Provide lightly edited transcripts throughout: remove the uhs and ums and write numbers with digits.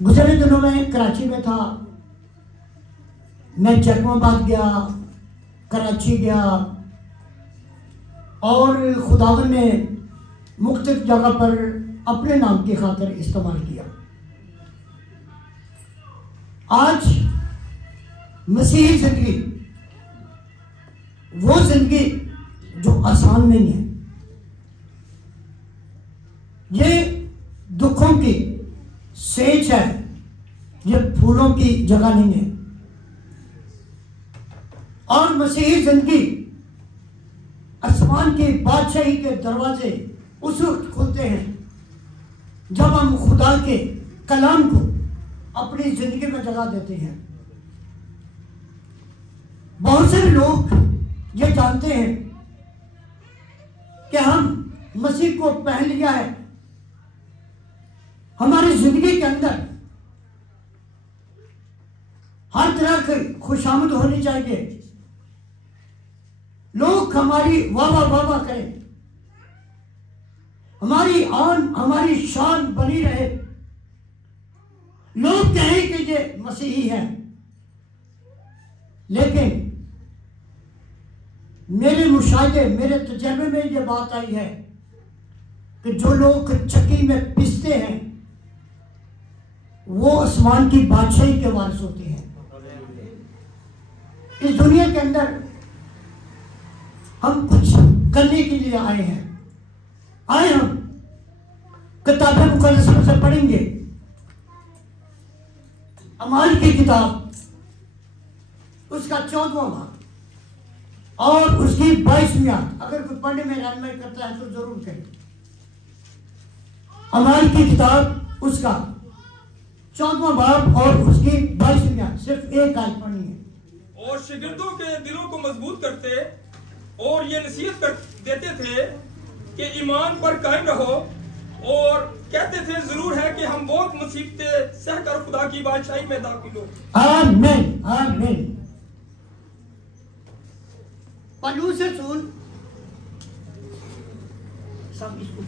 गुजरे दिनों में कराची में था, मैं जैकोबाबाद गया, कराची गया और खुदावन ने मुख्तलिफ जगह पर अपने नाम की खातिर इस्तेमाल किया। आज मसीही जिंदगी वो जिंदगी जो आसान नहीं है, ये दुखों की सेज है, ये फूलों की जगह नहीं है। और मसीही जिंदगी आसमान की बादशाही के दरवाजे उस वक्त खुलते हैं जब हम खुदा के कलाम को अपनी जिंदगी में जगह देते हैं। बहुत से लोग ये जानते हैं कि हम मसीह को पहन लिया है, हमारी जिंदगी के अंदर हर तरह की खुशामद होनी चाहिए, लोग हमारी वाह वाह करें, हमारी आन हमारी शान बनी रहे, लोग कहें कि ये मसीही है। लेकिन मेरे मुशाहिदे, मेरे तजर्बे में ये बात आई है कि जो लोग चक्की में पिसते हैं वो आसमान की बादशाही के वारिस होते हैं। इस दुनिया के अंदर हम कुछ करने के लिए आए हैं, हम किताबें मुकद्दस में से पढ़ेंगे। अमाल की किताब उसका 14वां बाब और उसकी 22वीं आयत, अगर कोई पढ़ने में रहनुमाई करता है तो जरूर करें। अमाल की किताब उसका 14वां बाब और उसकी 22वीं आयत, सिर्फ एक आयत पढ़नी है। और शागिर्दों के दिलों को मजबूत करते और ये नसीहत कर देते थे कि ईमान पर कायम रहो, और कहते थे जरूर है कि हम बहुत मुसीबतें सहकर खुदा की बादशाही में दाखिल हो। आमीन आमीन। पौलुस रसूल सब इसको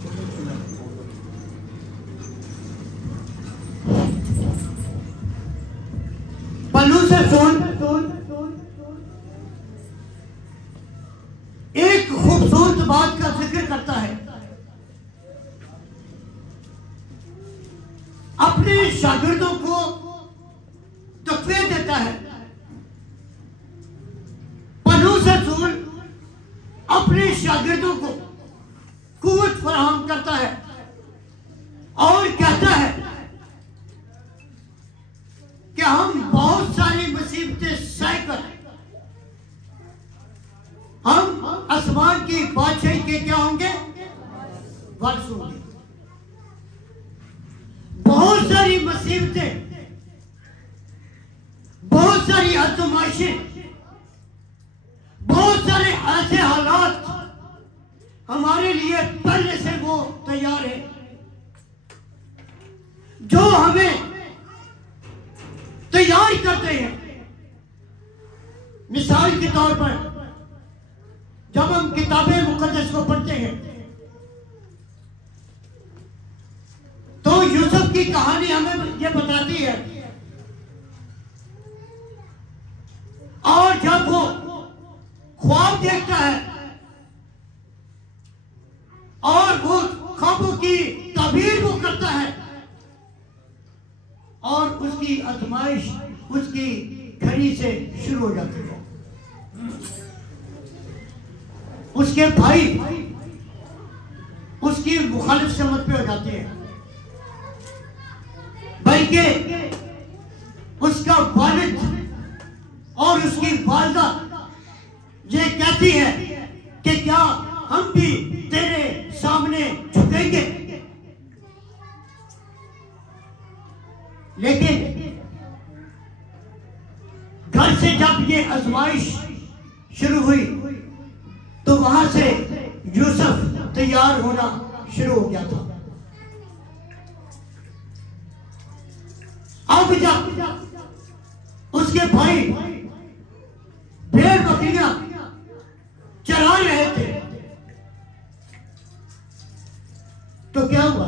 पौलुस रसूल एक खूबसूरत बात का जिक्र करता है, अपने शागिर्दों को तकवीर देता है। पौलुस रसूल अपने शागिर्दों को कुव्वत फराहम करता है और कहता है कि हम बहुत सारी मुसीबतें सहकर हम आसमान की बादशाही के क्या होंगे, वारिस होंगे। बहुत सारी मुसीबतें, बहुत सारी आजमाइशें, बहुत सारे ऐसे हालात हमारे लिए पहले से वो तैयार है जो हमें तैयार करते हैं। मिसाल के तौर पर जब हम किताबें मुकद्दस को पढ़ते हैं तो यूसुफ की कहानी हमें यह बताती है, और जब वो ख्वाब देखता है और वो ख्वाबों की ताबीर वो करता है और उसकी आजमाइश उसकी घड़ी से शुरू हो जाती है। उसके भाई उसकी मुखालिफ समझ पे हो जाते हैं, बल्कि उसका वालिद और उसकी वालिदा ये कहती है कि क्या हम भी तेरे सामने झुकेंगे। लेकिन घर से जब ये आजमाइश शुरू हुई तो वहां से यूसुफ तैयार होना शुरू हो गया था। अब जब उसके भाई भेड़ बकरियां चरा रहे थे तो क्या हुआ,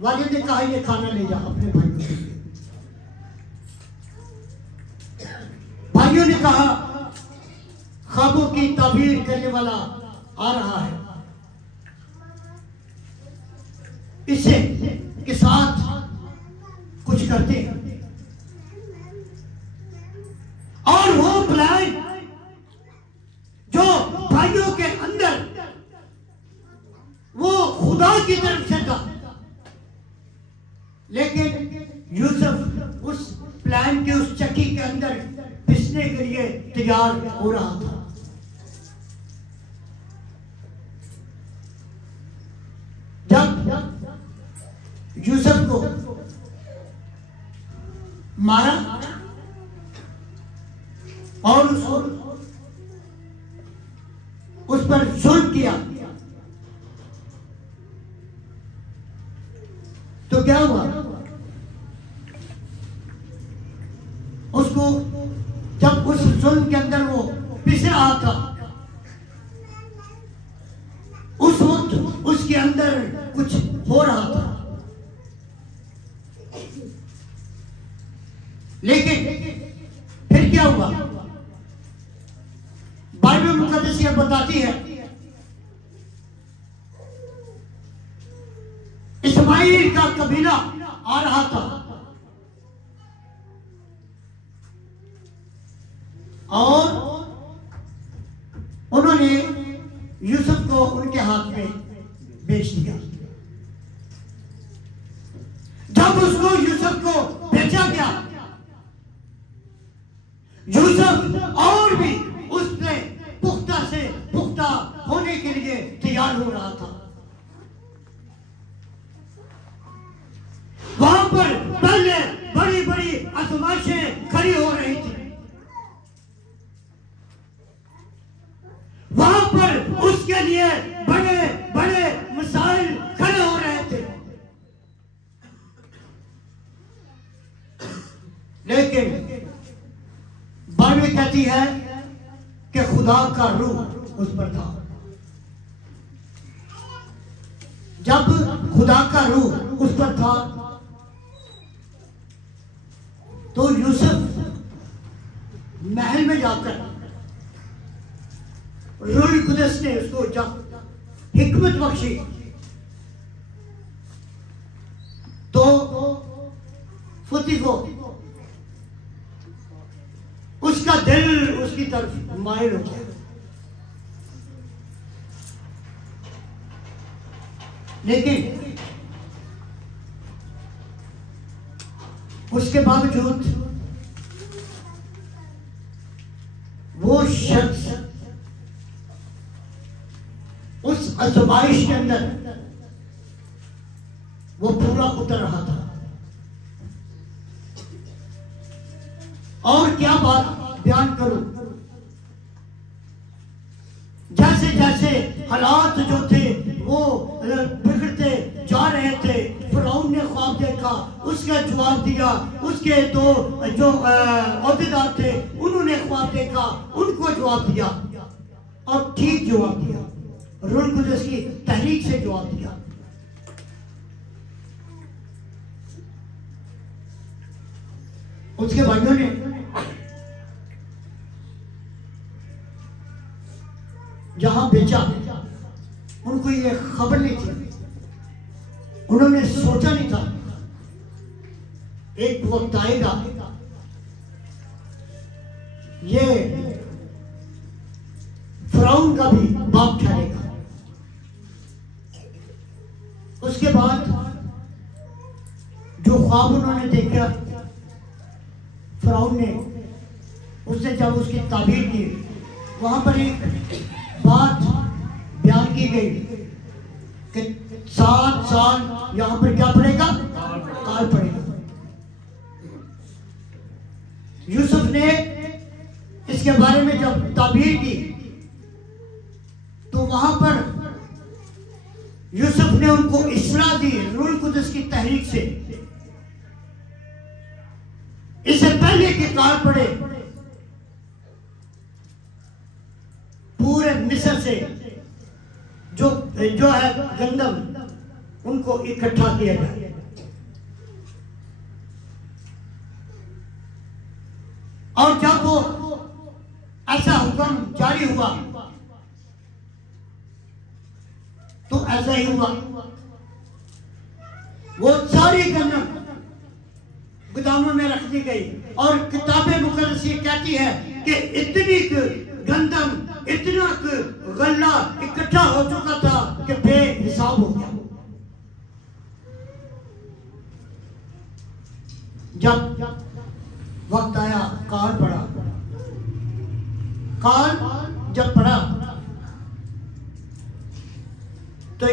वालिद ने कहा ये खाना ले जा अपने भाइयों के लिए। भाइयों ने कहा ख्वाबों की ताबीर करने वाला आ रहा है, इसे के साथ कुछ करते हैं। और वो प्लान जो भाइयों के अंदर वो खुदा की तरफ से था, लेकिन यूसुफ उस प्लान के उस चक्की के अंदर पिसने के लिए तैयार हो रहा था। जब यूसुफ को मारा और उस पर जुल्म किया, तो क्या हुआ? उसको जब उस जुल्म के अंदर वो पिस रहा था, उस वक्त उसके अंदर कुछ हो रहा था, लेकिन फिर क्या हुआ? बाइबल मुकद्दस यह बताती है इस्माइल का कबीला आ रहा था और उन्होंने यूसुफ को उनके हाथ में बेच दिया। जब उसको यूसुफ को बेचा गया, यूसुफ और भी उसने पुख्ता से पुख्ता होने के लिए तैयार हो रहा था। वहां पर पहले बड़ी बड़ी आजमाइशें खड़ी हो रही थी, वहां पर उसके लिए बड़े बड़े मसाइल खड़े हो रहे थे, लेकिन बाइबल कहती है कि खुदा का रूह उस पर था। जब खुदा का रूह उस पर था तो यूसुफ महल में जाकर रूह कुदस ने उसको जब हिकमत बख्शी तो फुती को उसका दिल उसकी तरफ माइल हो गया, लेकिन उसके बावजूद वो शख्स उस आजमाइश के अंदर वो पूरा उतर रहा था। और क्या बात बयान करूं, जैसे जैसे हालात जो थे वो बिगड़ते जा रहे थे, फिरौन ने ख्वाब देखा, उसका जवाब दिया, उसके दो जो औहदेदार थे उन्होंने ख्वाब देखा, उनको जवाब दिया और ठीक जवाब दिया, रूह कुदस की तहरीक से जवाब दिया। उसके भाइयों ने जहां बेचा, उनको ये खबर नहीं थी, उन्होंने सोचा नहीं था एक वक्त आएगा ये फिरौन का भी बाप ठहरेगा। उसके बाद जो ख्वाब उन्होंने देखा, फिरौन ने उससे जब उसकी ताबीर की, वहां पर एक बात बयान की गई कि 7 साल यहां पर क्या पड़ेगा? काल पड़ेगा। यूसुफ ने इसके बारे में जब ताबीर की तो वहां पर यूसुफ ने उनको इस्लाह दी रूह कुदस की तहरीक से, इससे पहले के काल पड़े पूरे मिस्र से जो है गंदम उनको इकट्ठा किया जाए, और जब वो ऐसा हुक्म जारी हुआ तो ऐसा ही हुआ। वो सारी गंदम गोदामों में रख दी गई और किताबें मुकद्दस ये कहती है कि इतनी गंदम, इतना गल्ला इकट्ठा हो चुका था कि बेहिसाब हो गया। जब वक्त आया, काल पड़ा, काल जब पड़ा तो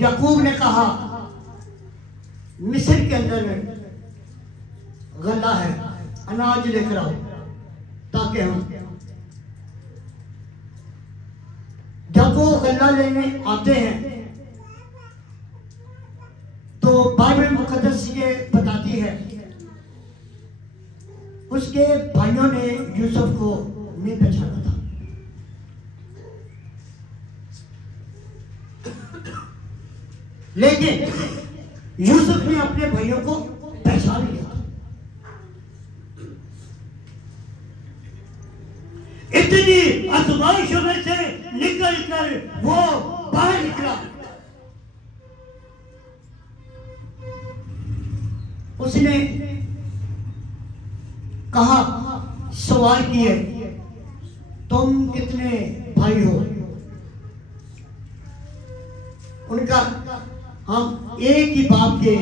याकूब ने कहा मिस्र के अंदर गल्ला है, अनाज लेकर आओ ताकि हम। जब वो गल्ला लेने आते हैं तो बाइबल मुकद्दस ये बताती है उसके भाइयों ने यूसुफ को नहीं पहचाना था। लेकिन यूसुफ ने अपने भाइयों को पहचान लिया। इतनी आजमाइशों में से निकल कर वो बाहर निकला। उसने कहा, सवाल किए, तुम कितने भाई हो? उनका, हम एक ही बाप के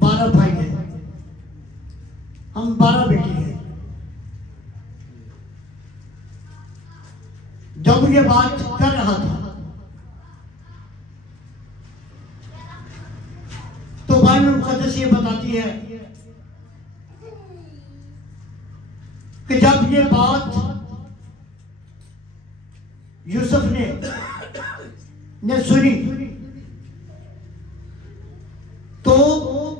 12 भाई हैं, हम 12 बेटी हैं। जब ये बात कर रहा था तो बाइबल मुकद्दस ये बताती है कि जब ये बात यूसुफ ने सुनी तो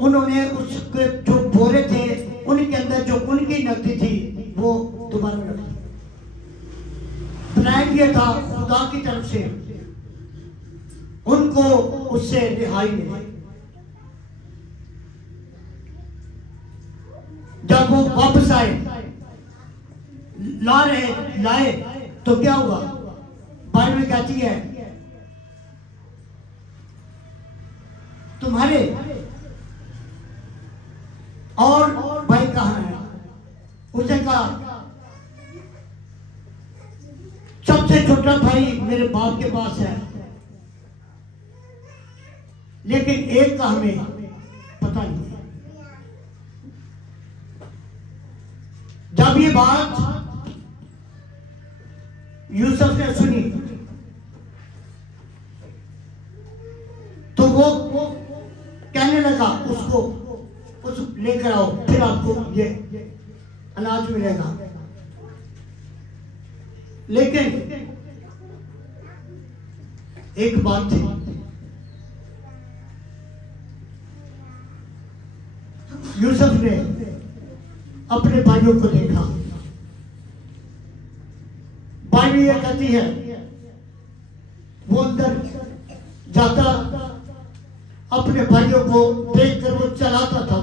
उन्होंने उसके जो बोरे थे उनके अंदर जो उनकी नकदी थी वो दोबारा रख दी। प्लान ये था खुदा की तरफ से उनको उससे रिहाई मिले। जब वो वापस आए, लाए तो क्या हुआ? बाइबल कहती है तुम्हारे और भाई कहाँ है? उसने कहा सबसे छोटा भाई मेरे बाप के पास है, लेकिन एक का हमें पता नहीं है। जब ये बात यूसुफ ने सुनी तो वो कहने लगा उसको लेकर आओ, फिर आपको ये अनाज मिलेगा। लेकिन एक बात थी, यूसुफ ने अपने भाइयों को देखा। बाइबल ये कहती है वो अंदर जाता, अपने भाइयों को देखकर वो चलाता था,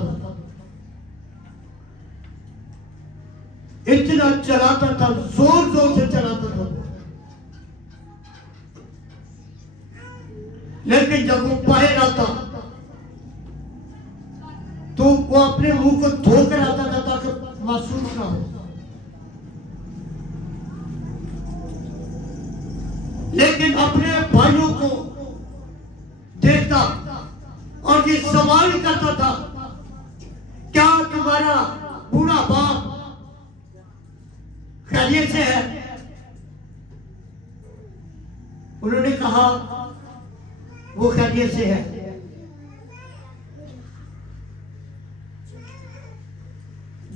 इतना चलाता था, जोर जोर से चलाता था। लेकिन जब वो बाहर आता तो वो अपने मुंह को धोकर आता था ताकि महसूस ना हो। लेकिन अपने भाइयों को देखता और ये सवाल करता था, क्या तुम्हारा बूढ़ा बाप खैरियत से है? उन्होंने कहा वो खैरियत से है।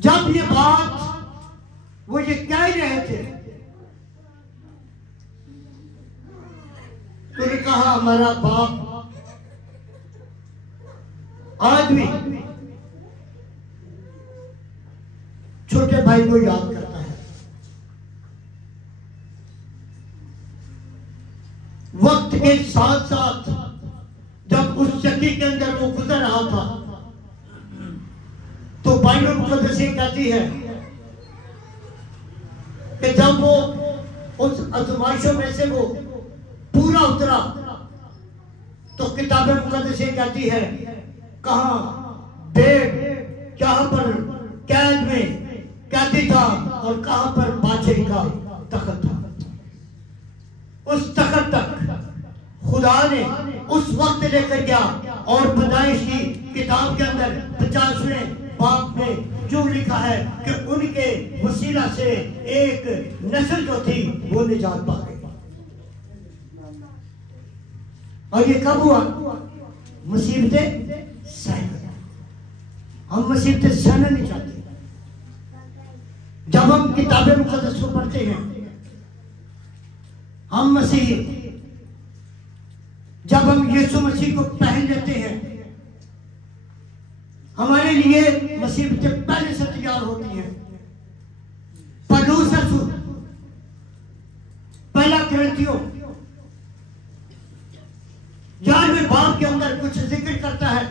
जब ये बात वो ये कह रहे थे तो उन्होंने कहा हमारा बाप आज भी छोटे भाई को याद करता है। वक्त के साथ साथ जब उस चक्की के अंदर वो गुजर रहा था तो बाइबल मुकद्दस कहती है कि जब वो उस आजमाइशों में से वो पूरा उतरा तो किताब मुकद्दस ये कहती है कहाँ बेग कहाँ पर कैद में कैदी था और कहाँ पर बादशाही का तख्त था। उस तख्त तक खुदा ने उस वक्त लेकर गया और पैदाइश की किताब के अंदर 50वें बाब में जो लिखा है कि उनके वसीला से एक नस्ल जो थी वो निजात पा गई। और ये कब हुआ? मुसीबतें सहकर। हम मुसीबतें सहना नहीं चाहते। जब हम किताबें मुकद्दस को पढ़ते हैं, हम मसीही, जब हम यीशु मसीह को पहन लेते हैं, हमारे लिए मुसीबतें पहले से तैयार होती हैं। पौलुस रसूल पहला कुरिन्थियों 11वें बाब के अंदर कुछ जिक्र करता है।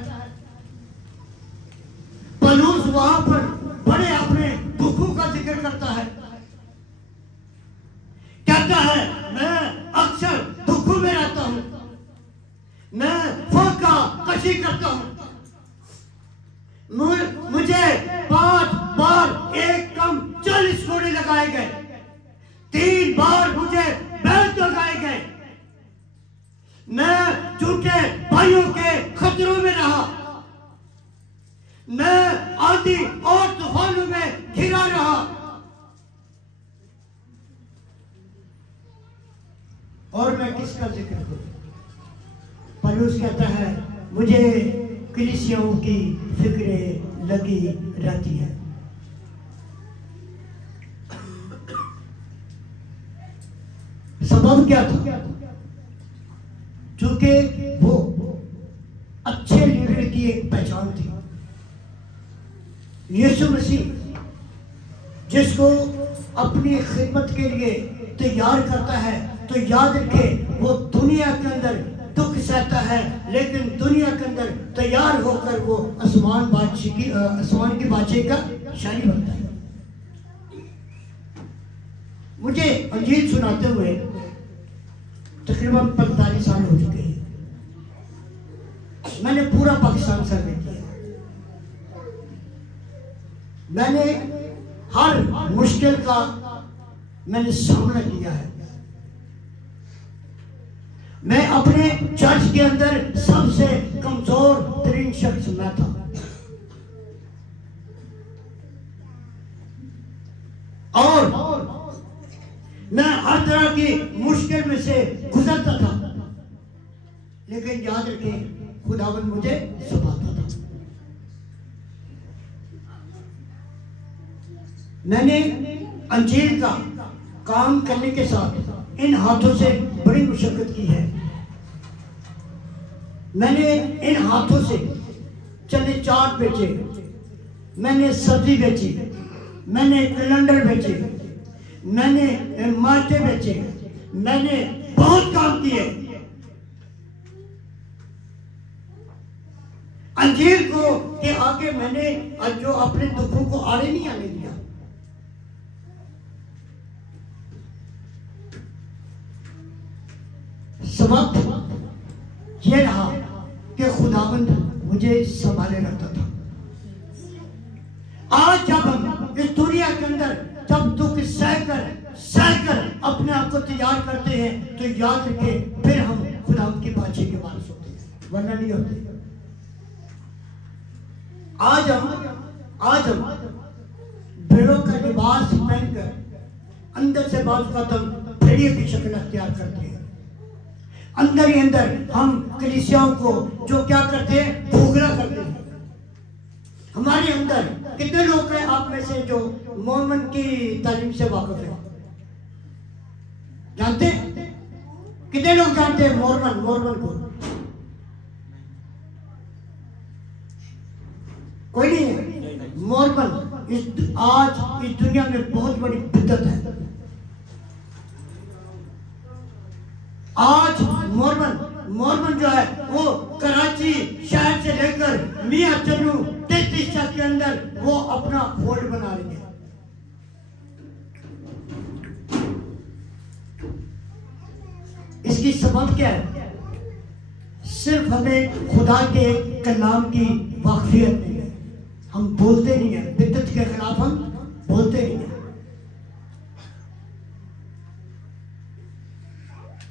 पौलुस वहां पर बड़े अपने दुखों का जिक्र करता है। कहता है मैं अक्सर दुखों में रहता हूं, मैं फोका कशी करता हूं, मुझे 5 बार एक कम 40 कोड़े लगाए गए, 3 बार मुझे बेल्ट लगाए गए, मैं झूठे भाइयों के खतरों में रहा, मैं आंधी और तूफानों में घिरा रहा। और मैं किसका जिक्र करूं? पौलुस कहता है मुझे कलीसियाओं की फिक्रें लगी रहती है। सबब क्या था? क्योंकि वो अच्छे लीडर की एक पहचान थी। यीशु मसीह जिसको अपनी खिदमत के लिए तैयार करता है, तो याद रखे वो दुनिया के अंदर दुख सहता है, लेकिन दुनिया के अंदर तैयार होकर वो आसमान की बादशाही का शाही बनता है। मुझे अंजील सुनाते हुए तकरीबन 45 साल हो चुके हैं। मैंने पूरा पाकिस्तान सर्वे किया, मैंने हर मुश्किल का मैंने सामना किया है। मैं अपने चर्च के अंदर सबसे कमजोर तरीन शख्स मैं था, और मैं हर तरह की मुश्किल में से गुजरता था, लेकिन याद रखें खुदावंद मुझे संभालता था। मैंने अंजील का काम करने के साथ इन हाथों से बड़ी मुशक्कत की है। मैंने इन हाथों से चने चाट बेचे, मैंने सब्जी बेची, मैंने कैलेंडर बेचे, मैंने माटे बेचे, मैंने बहुत काम किए। अंजीर को के आगे मैंने जो अपने दुखों को आड़े नहीं आने दिया। सबब ये रहा कि खुदावंद मुझे संभाले रहता था। आज जब हम इस दुनिया के अंदर जब दुख सहकर अपने आप को तैयार करते हैं, तो याद रखें फिर हम खुदावंद की बादशाही के वारिस होते हैं, वरना नहीं होते। आज हम भेड़ों का लिबास पहनकर अंदर से बाजू का दम भेड़िए की शक्ल अख्तियार करते हैं। अंदर ही अंदर हम कलीसियाओं को जो क्या करते हैं, भूखला करते हैं। हमारे अंदर कितने लोग हैं आप में से जो मोहम्मद की तालीम से वाकिफ है? जानते हैं? कितने लोग जानते हैं मोहम्मद को? कोई नहीं है। मोहम्मद आज इस दुनिया में बहुत बड़ी बिदअत है। आज मोहम्मद जो है वो कराची शहर से लेकर मियां चन्नू 33 के अंदर वो अपना होल्ड बना रही है। इसकी सबब क्या है? सिर्फ हमें खुदा के कलाम की वाकफियत नहीं है, हम बोलते नहीं है, बिदअत के खिलाफ हम बोलते नहीं है।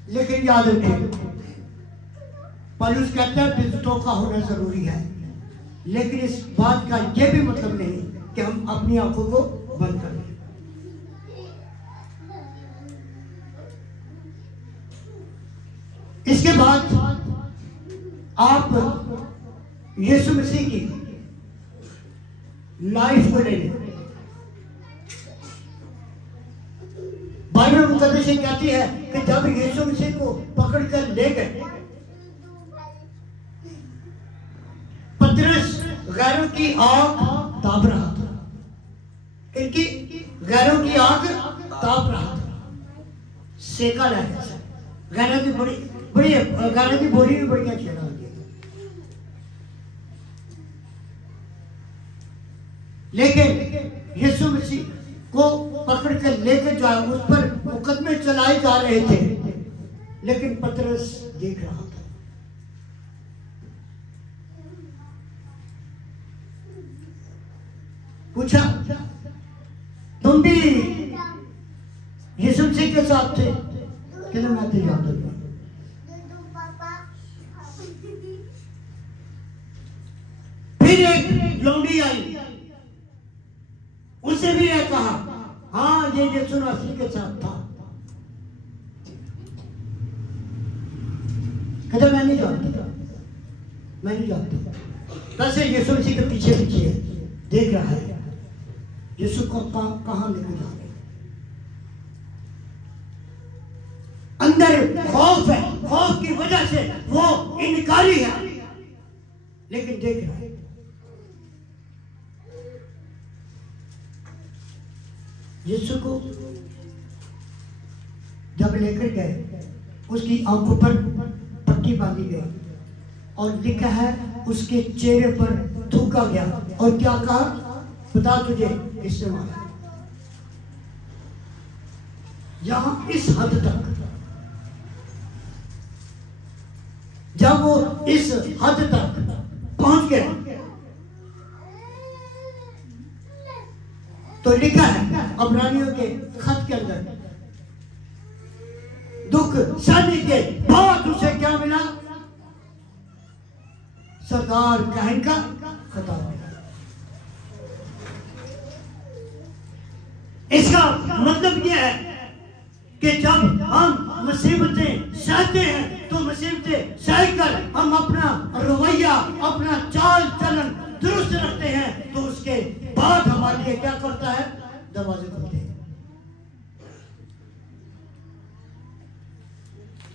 लेकिन याद रखें, पौलुस कहता है बिदअतों का होना जरूरी है, लेकिन इस बात का यह भी मतलब नहीं कि हम अपनी आंखों को बंद कर दें। इसके बाद आप यीशु मसीह की लाइफ को ले लें। बाइबल मुकद्दस कहती है कि जब यीशु मसीह को पकड़कर ले गए, पतरस गैरों की आग ताप रहा था। इनकी गैरों की आग ताप रहा था, सेका लग गया। गैरों की बड़ी बड़ी गैरों की बोरी भी बड़ी अच्छी लग गई। लेकिन यीशु मसीह को पकड़ कर लेकर जाए, उस पर मुकदमे चलाए जा रहे थे, लेकिन पतरस देख रहा था। पूछा, तुम भी यीशु मसीह के साथ थे? कहते मैं तो जानता हूं। फिर एक लौंडी आई, उससे भी यह कहा, हाँ ये यीशु मसीह के साथ था। कहते मैं नहीं जानता, मैं नहीं जानता। वैसे यीशु मसीह के पीछे पीछे है, देख रहा है यीशु को कहां लेकर जा रहे। अंदर खौफ है, खौफ की वजह से वो इनकारी है, लेकिन देख रहा है। यीशु को जब लेकर गए, उसकी आंखों पर पट्टी बांधी गई और लिखा है उसके चेहरे पर थूका गया, और क्या कहा, बता तुझे किसने मारा। यहां इस हद तक, जब वो इस हद तक पहुंच गए तो लिखा है अब्रानियों के खत के अंदर, दुख सहने के बाद उसे क्या मिला? सरदार काहिन का खिताब मिला। इसका मतलब यह है कि जब हम मुसीबतें सहते हैं तो मुसीबतें सहकर हम अपना रवैया, अपना चाल चलन दुरुस्त रखते हैं, तो उसके बाद हमारे लिए क्या करता है? दरवाजे खुलते हैं।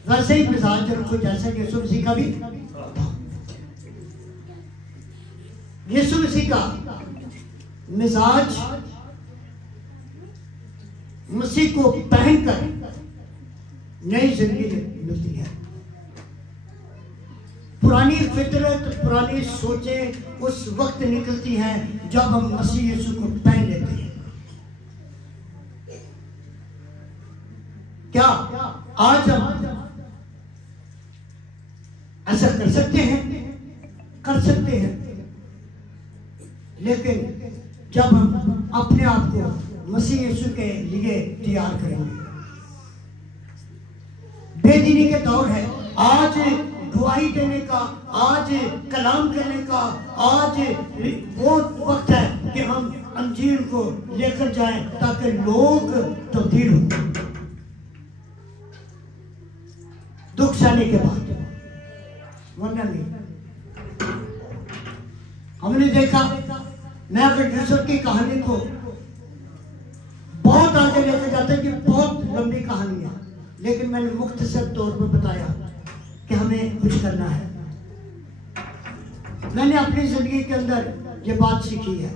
वैसे ही मिजाज रखो जैसा कि यीशु मसीह का भी। यीशु मसीह का मिजाज मसीह को पहनकर नई जिंदगी मिलती है। पुरानी फितरत, पुरानी सोचें उस वक्त निकलती हैं जब हम मसीह यीशु को पहन लेते हैं। क्या आज हम ऐसा कर सकते हैं? कर सकते हैं, लेकिन जब हम अपने आप को मसीह यीशु के लिए तैयार करेंगे। बेदीनी के दौर है आज, दुआई देने का, आज कलाम करने का, आज वो वक्त है कि हम अंजीर को लेकर जाएं ताकि लोग तब्दील हो। दुख सहने के बाद, वरना नहीं। हमने देखा, मैं अगर यूसुफ की कहानी को बहुत आगे लेकर जाते कि बहुत लंबी कहानी है, लेकिन मैंने मुख्तसर तौर पर बताया कि हमें कुछ करना है। मैंने अपनी जिंदगी के अंदर ये बात सीखी है।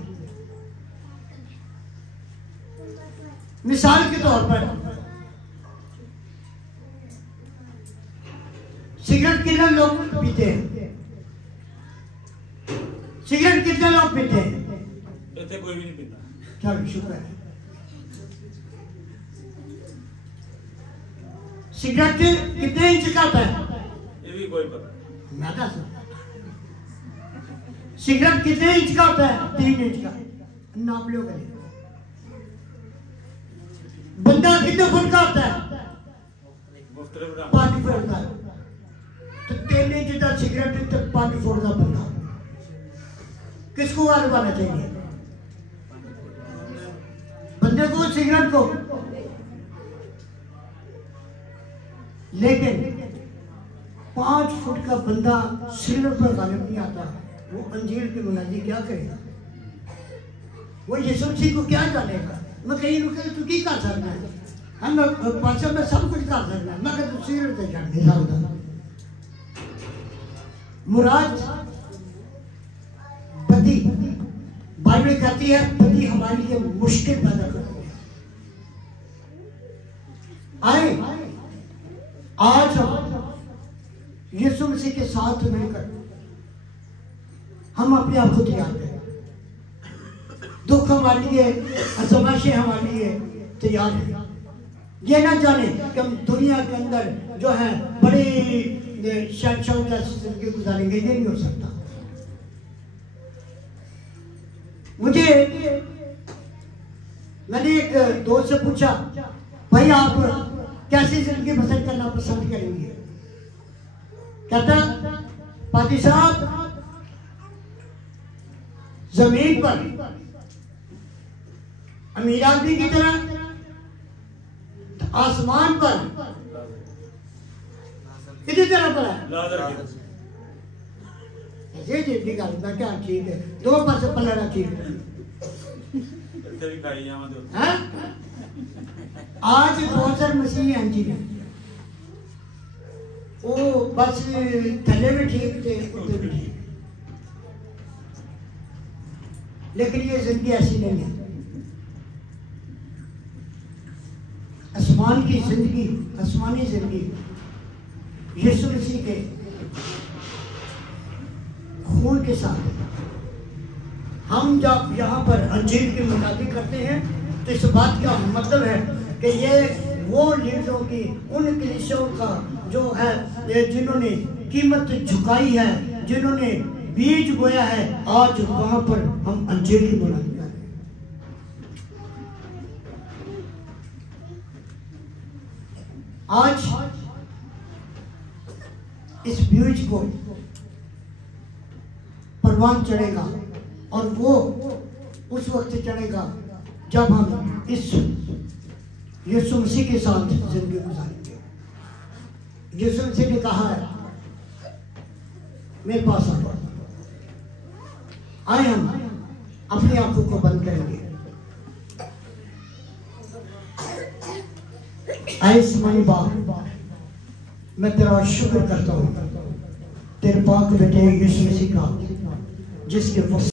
मिसाल के तौर पर सिगरेट कितने लोग पीते हैं? सिगरेट कितने लोग पीते हैं? कोई भी नहीं पीता। चलो शुक्र है। सिगरेट कितने इंच का होता है? ये भी कोई पता नहीं। मैं कहा सिगरेट कितने इंच का होता है? 3 इंच का। नाप लो करें। बंदा कितने फुट का होता है? 5 फुट का। तो 3 इंच का सिगरेट तो 5 फुट का बंदा किसको आने चाहिए? बंदे को, सिगरेट को। लेकिन 5 फुट का बंदा सिगरेट पर गालिब नहीं आता, वो अंजीर की मुनादी क्या करेगा? वो यीशु मसीह को क्या जानेगा? मैं कहीं रुके तू की कर सकता है? हम पासा में सब कुछ कर सकता है, मैं कहता सिगरेट पे चढ़ नहीं सकता। मुराद पति, बाइबल कहती है पति हमारे लिए मुश्किल पैदा करती है। आए आज यीशु मसीह के साथ मिलकर हम अपने आप को तैयार करें। दुख हमारे लिए, आजमाइशें हमारे लिए तैयार है। ये ना जाने कि हम दुनिया के अंदर जो है बड़ी शौक जैसी जिंदगी गुजारेंगे, ये नहीं हो सकता। मैंने एक दोस्त से पूछा, भाई आप कैसी जिंदगी बसर करना पसंद करेंगे? कहता पादी साहब, जमीन पर अमीर आदमी की तरह, आसमान पर किसी तरह पर है। जी गल मैं क्या ठीक है, 2 पास पलड़ा ठीक है। आज बहुत सारे मसीह हैं जी, वो बस थले भी ठीक थे, ऊपर भी ठीक। लेकिन ये जिंदगी ऐसी नहीं है। आसमान की जिंदगी, आसमानी जिंदगी यीशु मसीह के खून के साथ। हम जब यहाँ पर अंजीर की मुनादी करते हैं तो इस बात का मतलब है कि ये वो लीडरों की, उन कलीसियों का जो है जिन्होंने कीमत झुकाई है, जिन्होंने बीज बोया है, आज वहां पर हम अंजीर की मुनादी कर रहे हैं। आज इस बीज को परवान चढ़ेगा और वो उस वक्त चढ़ेगा जब हम इस यीशु मसीह के साथ जिंदगी गुजारेंगे। यीशु मसीह ने कहा है, मेरे पास आए, हम अपनी आंखों को बंद करेंगे। आसमानी बाप, मैं तेरा शुक्र करता हूँ तेरे पाक बेटे यीशु मसीह का, जिसके